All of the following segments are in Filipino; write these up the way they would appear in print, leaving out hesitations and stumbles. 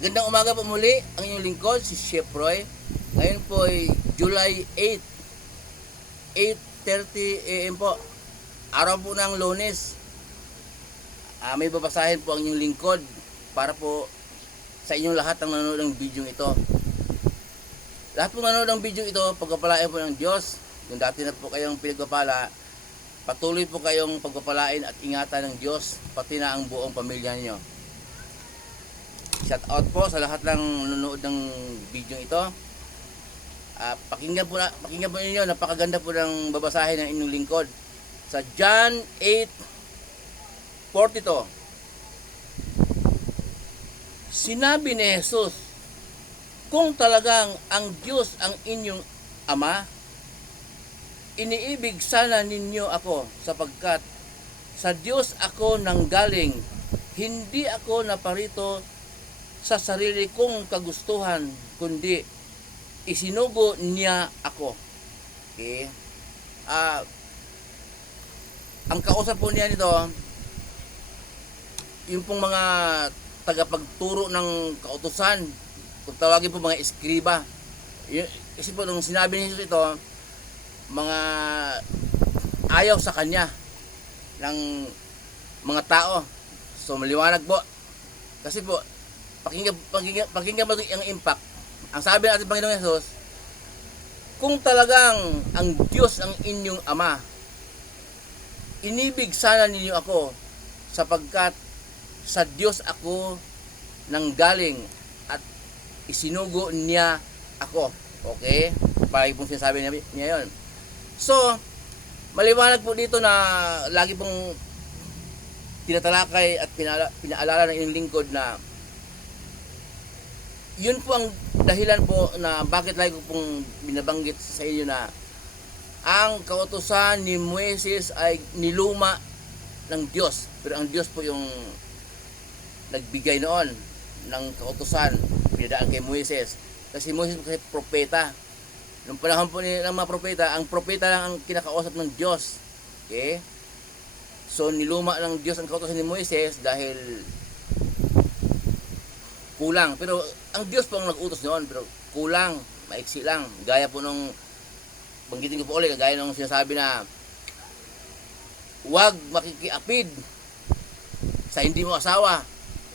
Magandang umaga po muli, ang inyong lingkod, si Chef Roy. Ngayon po ay July 8, 8:30 AM po. Araw po ng Lunes. May babasahin po ang inyong lingkod para po sa inyong lahat ng nanonood ng video ito. Lahat po nanonood ng video ito, pagpapalain po ng Diyos. Kung dati na po kayong pinagpapala, patuloy po kayong pagpapalain at ingatan ng Diyos, pati na ang buong pamilya niyo. Shout out po sa lahat ng nanonood ng video ito. Pakinggan po ninyo, napakaganda po ng babasahin ng inyong lingkod. Sa John 8:42. Sinabi ni Jesus, kung talagang ang Diyos ang inyong Ama, iniibig sana ninyo ako sapagkat sa Diyos ako nanggaling, hindi ako naparito sa sarili kong kagustuhan, kundi isinugo niya ako. Okay? Ang kausap po niya nito, yung pong mga tagapagturo ng kautusan, kung tawagin po mga eskriba. Kasi po nung sinabi ni Jesus ito, mga ayaw sa kanya ng mga tao. So maliwanag po. Kasi po, pakinggan mo yung impact. Ang sabi natin Panginoong Hesus, kung talagang ang Diyos ang inyong Ama, inibig sana ninyo ako sapagkat sa Diyos ako nanggaling at isinugo niya ako. Okay? Parang pong sinasabi niya yun. So, maliwanag po dito na lagi pong tinatalakay at pinaalala ng inyong lingkod na yun po ang dahilan po na bakit lagi ko pong binabanggit sa inyo na ang kautusan ni Moises ay niluma ng Diyos. Pero ang Diyos po yung nagbigay noon ng kautusan, pinadaan kay Moises. Kasi Moises po kasi propeta. Nung panahon po ng mga propeta, ang propeta lang ang kinakausap ng Diyos. Okay? So niluma ng Diyos ang kautusan ni Moises dahil kulang. Pero ang Diyos po ang nag-utos noon, pero kulang, maiksi lang. Gaya po nung, banggitin ko po ulit, gaya nung sinasabi na huwag makikiapid sa hindi mo asawa.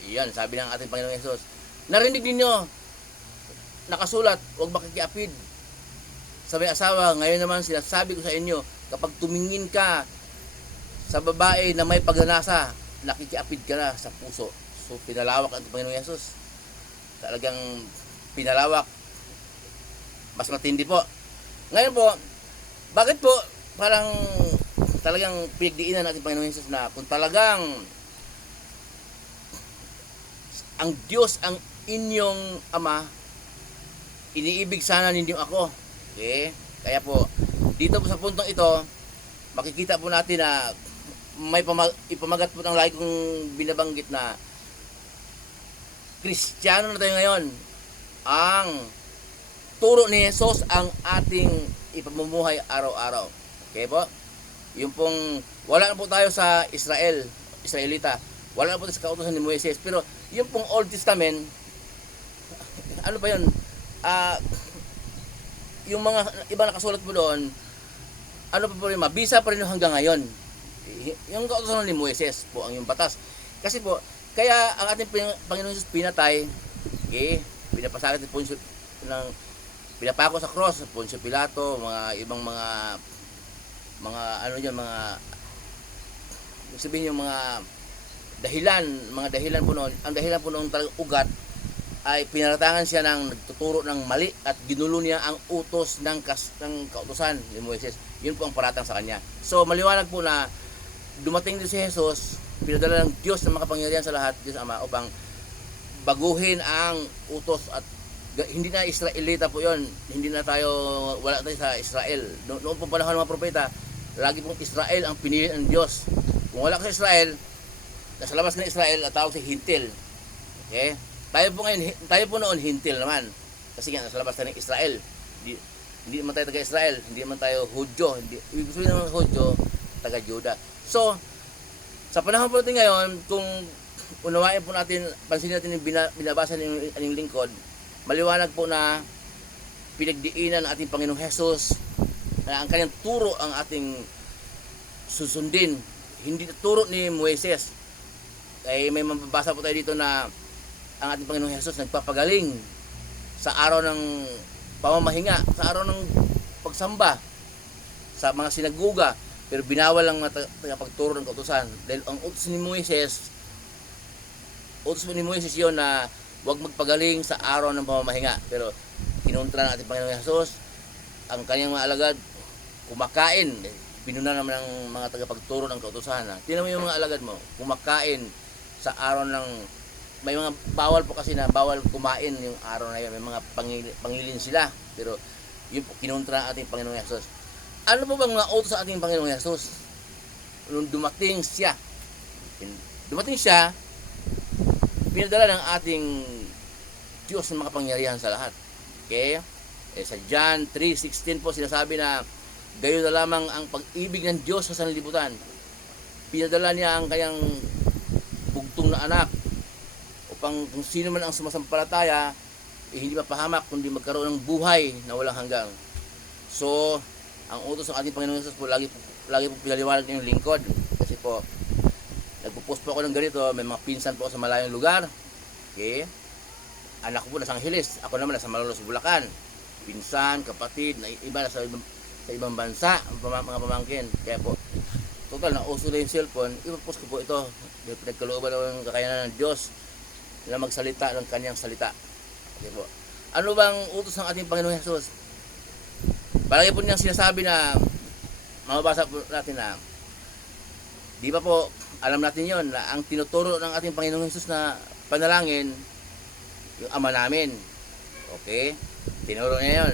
Yan, sabi ng ating Panginoong Hesus. Narinig ninyo, nakasulat, huwag makikiapid sa may asawa. Ngayon naman sinasabi ko sa inyo, kapag tumingin ka sa babae na may pagnanasa, nakikiapid ka na sa puso. So pinalawak ang Panginoong Hesus. Talagang pinalawak. Mas matindi po. Ngayon po, bakit po parang talagang pinagdiinan natin Panginoon Hesus na kung talagang ang Diyos ang inyong Ama, iniibig sana ninyo ako. Okay? Kaya po, dito po sa puntong ito, makikita po natin na may ipamagat po ng lagi kong binabanggit na Kristiyano na tayo ngayon. Ang turo ni Jesus ang ating ipamumuhay araw-araw. Okay po? Yung pong, wala na po tayo sa Israelita. Wala na po tayo sa kautusan ni Moises. Pero yung pong Old Testament, ano ba yun? Yung mga ibang nakasulat po doon, ano pa po rin, mabisa pa rin hanggang ngayon. Yung kautusan ni Moises po ang yung batas. Kasi po, kaya ang ating Panginoon Jesus pinatay, okay, pinapasakit ni Poncio ng pinapako sa cross, Poncio Pilato, mga ibang mga ano diyan, mga sabihin yung mga dahilan po noon. Ang dahilan po noon talagang ugat ay pinaratangan siya ng nagtuturo ng mali at ginulo niya ang utos ng kautusan ni Moises. Yun po ang paratang sa kanya. So maliwanag po na dumating din si Jesus, pinadala ng Diyos na makapangyarihan sa lahat, Diyos Ama, upang baguhin ang utos at hindi na Israelita po yon. Hindi na tayo, wala tayo sa Israel. Noong po panahon ng mga propeta, lagi pong Israel ang pinili ng Diyos. Kung wala ka sa Israel, nasa labas ng Israel at tawag si Hintil. Okay? Tayo po noon Hintil naman. Kasi nga nasa labas tayo ng Israel. Hindi naman tayo taga-Israel, hindi naman tayo Hudyo. Ibig sabihin naman Hudyo, taga-Juda. So, sa panahon po natin ngayon, kung unawain po natin, pansinin natin yung binabasa ng ating lingkod, maliwanag po na pinagdiinan ng ating Panginoong Hesus na ang kanyang turo ang ating susundin, hindi turo ni Moises. Ay may mababasa po tayo dito na ang ating Panginoong Hesus nagpapagaling sa araw ng pamamahinga, sa araw ng pagsamba sa mga sinaguga, pero binawal ang mga tagapagturo ng kautusan dahil ang utos ni Moises yun na huwag magpagaling sa araw ng pamamahinga. Pero kinontra ng ating Panginoong Hesus, ang kanyang mga alagad kumakain, pinuna naman ng mga tagapagturo ng kautusan. Tingnan mo yung mga alagad mo, kumakain sa araw ng, may mga bawal po kasi na bawal kumain yung araw na yun, may mga pangilin sila, pero yun po kinontra ng ating Panginoong Hesus. Ano po bang mga utos sa ating Panginoong Hesus? Nung dumating siya, pinadala ng ating Diyos ng makapangyarihan sa lahat. Okay? Sa John 3:16 po sinasabi na gayon na lamang ang pag-ibig ng Diyos sa sanlibutan. Pinadala niya ang kanyang bugtong na anak upang kung sino man ang sumasampalataya hindi mapahamak kundi magkaroon ng buhay na walang hanggang. So, ang utos ng ating Panginoon Hesus po lagi po pinaliwanag ng lingkod kasi po nagpo-post po ako ng ganito, may mga pinsan po sa malayong lugar. Okay? Anak ko po nasa Angeles, ako naman nasa Malolos, Bulacan. Pinsan, kapatid, na iba sa ibang bansa, mga pamangkin. Kaya po, total na uso na yung cellphone, ipopost ko po ito. Pinagkalooban ng kakayanan ng Diyos na magsalita ng kanyang salita. Okay po. Ano bang utos ng ating Panginoong Hesus? Palagi po niyang sinasabi na, mababasa po natin na, di ba po, alam natin yon na ang tinuturo ng ating Panginoong Hesus na panalangin, yung Ama namin. Okay? Tinuro niya yon.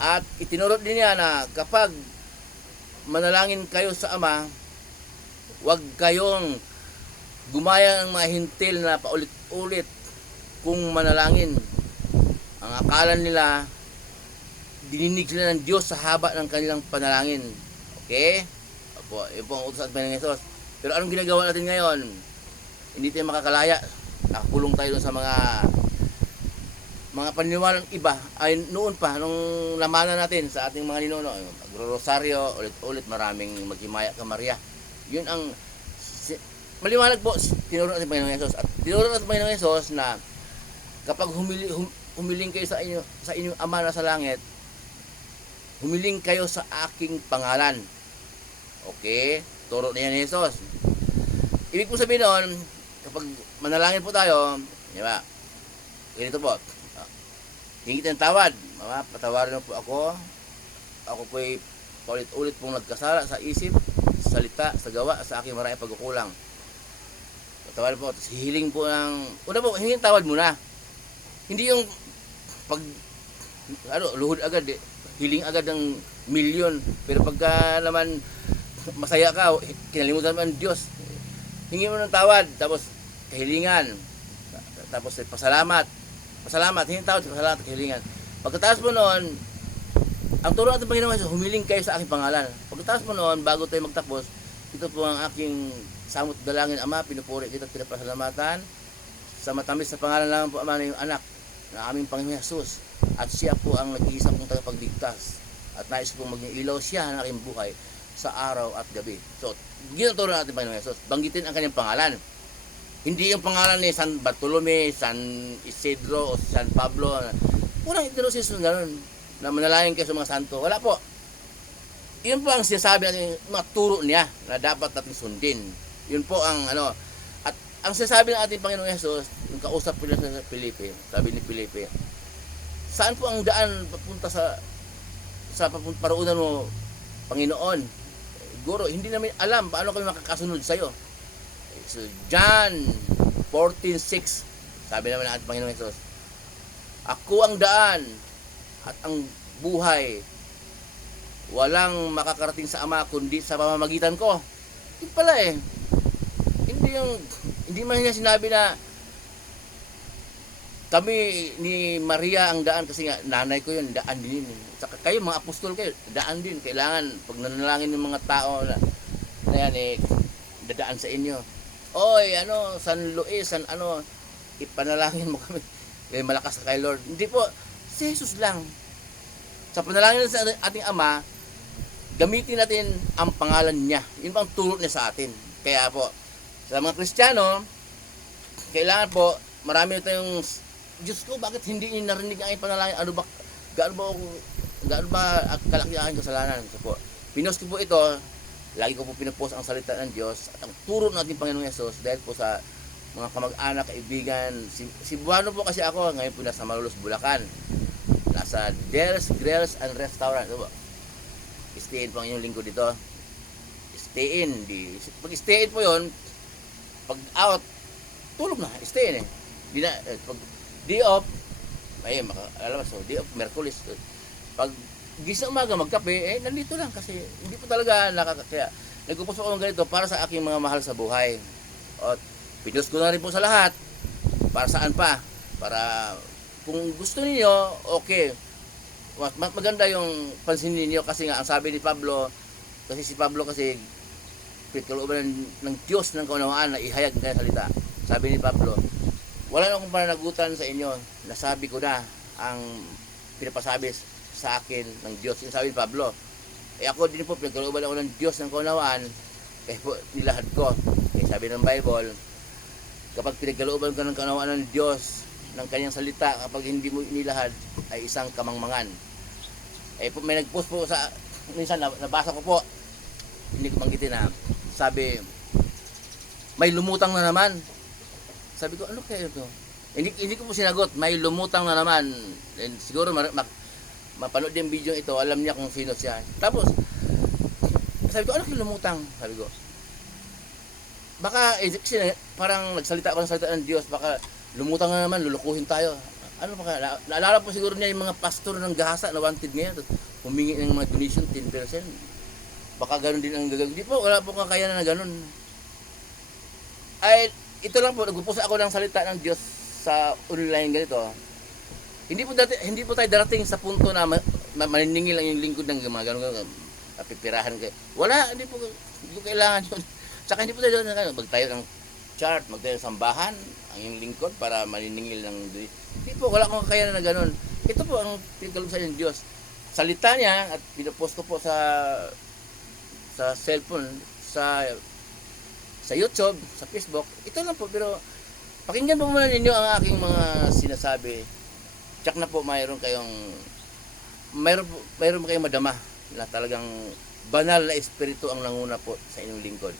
At itinuro din niya na kapag manalangin kayo sa Ama, huwag kayong gumaya ng mga hintil na paulit-ulit kung manalangin. Ang akala nila, dininig sila ng Diyos sa haba ng kanilang panalangin. Okay? Opo, yun po ang utos at Panginoong Hesus. Pero anong ginagawa natin ngayon? Hindi tayo makakalaya. Nakakulong tayo sa mga paniniwalang iba. Ay noon pa, nung lamanan natin sa ating mga ninuno, agro-rosaryo, ulit-ulit, maraming maghimaya ka Maria. Yun ang maliwanag po, tinuro natin Panginoong Hesus. At tinuro natin Panginoong Hesus na kapag humiling kayo sa inyong Ama na sa langit, humiling kayo sa aking pangalan. Okay? Turo niya ni Hesus. Ibig po sabihin noon, kapag manalangin po tayo, di ba? Ganito po. Hingi ng tawad. Mama, patawarin mo po ako. Ako po'y paulit-ulit pong nagkasala sa isip, sa salita, sa gawa, sa aking maraming pagkukulang. Patawarin po. Tapos hihiling po ng... Una po, hingin tawad muna. Hindi yung luhod agad, hiling agad ng milyon. Pero pagka naman masaya ka, kinalimutan mo ang Diyos. Hingi mo ng tawad, tapos kahilingan, tapos pasalamat, hingin tawad, pasalamat, kahilingan. Pagkatapos mo noon, ang turo natin Panginoon Hesus, humiling kayo sa aking pangalan. Pagkatapos mo noon, bago tayo magtapos, ito po ang aking samot dalangin, Ama, pinupuri kita at pinapasalamatan sa matamis na pangalan lang po, Ama, na yung anak na aming Panginoon Hesus. At siya po ang nag-iisa pong tagapagligtas. At nais pong maging ilaw siya ng aking buhay sa araw at gabi. So, ginuturo natin Panginoon Hesus, banggitin ang kanyang pangalan. Hindi yung pangalan ni San Bartolome, San Isidro, o San Pablo. Walang ituro si Jesus gano'n, na manalangin kayo sa mga santo. Wala po. Yun po ang sinasabi natin, mga turo niya na dapat natin sundin. Yun po ang At ang sinasabi ng ating Panginoong Hesus, yung kausap po niya sa Felipe, sabi ni Felipe, saan po ang daan papunta sa paraunan mo, Panginoon? Siguro, hindi namin alam paano kami makakasunod sa iyo. So, John 14:6, sabi naman ng ating Panginoong Hesus, ako ang daan at ang buhay. Walang makakarating sa Ama kundi sa pamamagitan ko. Yun pala eh. Hindi man niya sinabi na kami ni Maria ang daan kasi nga nanay ko yun, daan din yun. Saka kayo mga apostol kayo, daan din. Kailangan pag nanalangin ng mga tao na yan dadaan sa inyo. oy, San Luis, ipanalangin mo kami. Malakas ka kay Lord. Hindi po, si Jesus lang. Sa panalangin sa ating Ama, gamitin natin ang pangalan niya. Yun ang turo niya sa atin. Kaya po, sa mga Kristiyano, kailangan po, marami tayong, Diyos ko, bakit hindi niyo narinig ang panalangin? Gaano ba kalaki ang aking kasalanan? So po, pinost ko po ito, lagi ko po pinupost ang salita ng Diyos at ang turo natin Panginoong Yesus dahil po sa mga kamag-anak, kaibigan. Cebuano po kasi ako, ngayon po nasa Malolos, Bulacan. Nasa Dels Grills and Restaurant. Ito po. Stay in po ang inyong lingkod dito. Stay in. Pag stay in po yun, pag out, tulog na. Stay in eh. Pag day off, ay alam mo, so day off, Merkulis. Pag gising umaga, magkape, nandito lang kasi hindi po talaga nakakakaya. Nagpupos ako ng ganito para sa aking mga mahal sa buhay. At pinost ko na rin po sa lahat. Para saan pa? Para kung gusto niyo, okay. Mas maganda yung pansinin niyo kasi nga ang sabi ni Pablo, kasi si Pablo kasi pinagkalooban ng Diyos ng kaunawaan na ihayag ng salita. Sabi ni Pablo, wala na akong pananagutan sa inyo. Nasabi ko na ang pinapasabi sa akin ng Diyos. Yung sabi ni Pablo, ako din po pinagkalooban ako ng Diyos ng kaunawaan, kaya po nilahad ko. Kaya sabi ng Bible, kapag pinagkalooban ka ng kaunawaan ng Diyos, ng kanyang salita, kapag hindi mo inilahad, ay isang kamangmangan. Po, may nagpost po sa, minsan nabasa ko po, hindi ko banggitin na, sabi, may lumutang na naman. Sabi ko, ano kaya ito? Hindi ko po sinagot, may lumutang na naman. And siguro mapanood yung video ito, alam niya kung sino siya. Tapos, sabi ko, ano kaya lumutang? Sabi ko, baka, parang nagsalita ako ng salita ng Diyos, baka lumutang na naman, lulukuhin tayo. Ano pa kaya? Naalala po siguro niya yung mga pastor ng Gahasa na wanted ngayon, humingi ng mga donation, 10%. Baka ganun din ang gagawin. Di po, wala po kakayanan na ganun. Ay, ito lang po, nagpupusa ako ng salita ng Diyos sa online ganito. Hindi po tayo darating sa punto na maniningil lang yung lingkod ng mga ganun, pipirahan kayo. Wala, hindi po kailangan yun. Tsaka hindi po tayo magtayo ng chart, magtayo ng sambahan, ang yung lingkod para maniningil ng hindi po, wala akong kakayanan na ganun. Ito po ang pinagkaloob ng Diyos. Salita niya at pinupost ko po sa cellphone, sa YouTube, sa Facebook. Ito lang po, pero pakinggan po muna ninyo ang aking mga sinasabi. Tsak na po mayroon kayong madama na talagang banal na espiritu ang nanguna po sa inyong lingkod.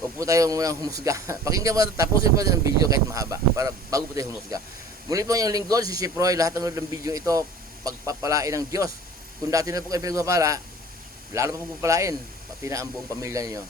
Huwag po tayo munang humusga. Pakinggan mo, tapusin po ng video kahit mahaba para bago po tayo humusga. Muli po yung lingkod, si Chef Roy, lahat ng video ito, pagpapalain ng Diyos. Kung dati na po kayo pinagpapala, lalo pa pagpapalain, pati na ang buong pamilya niyo.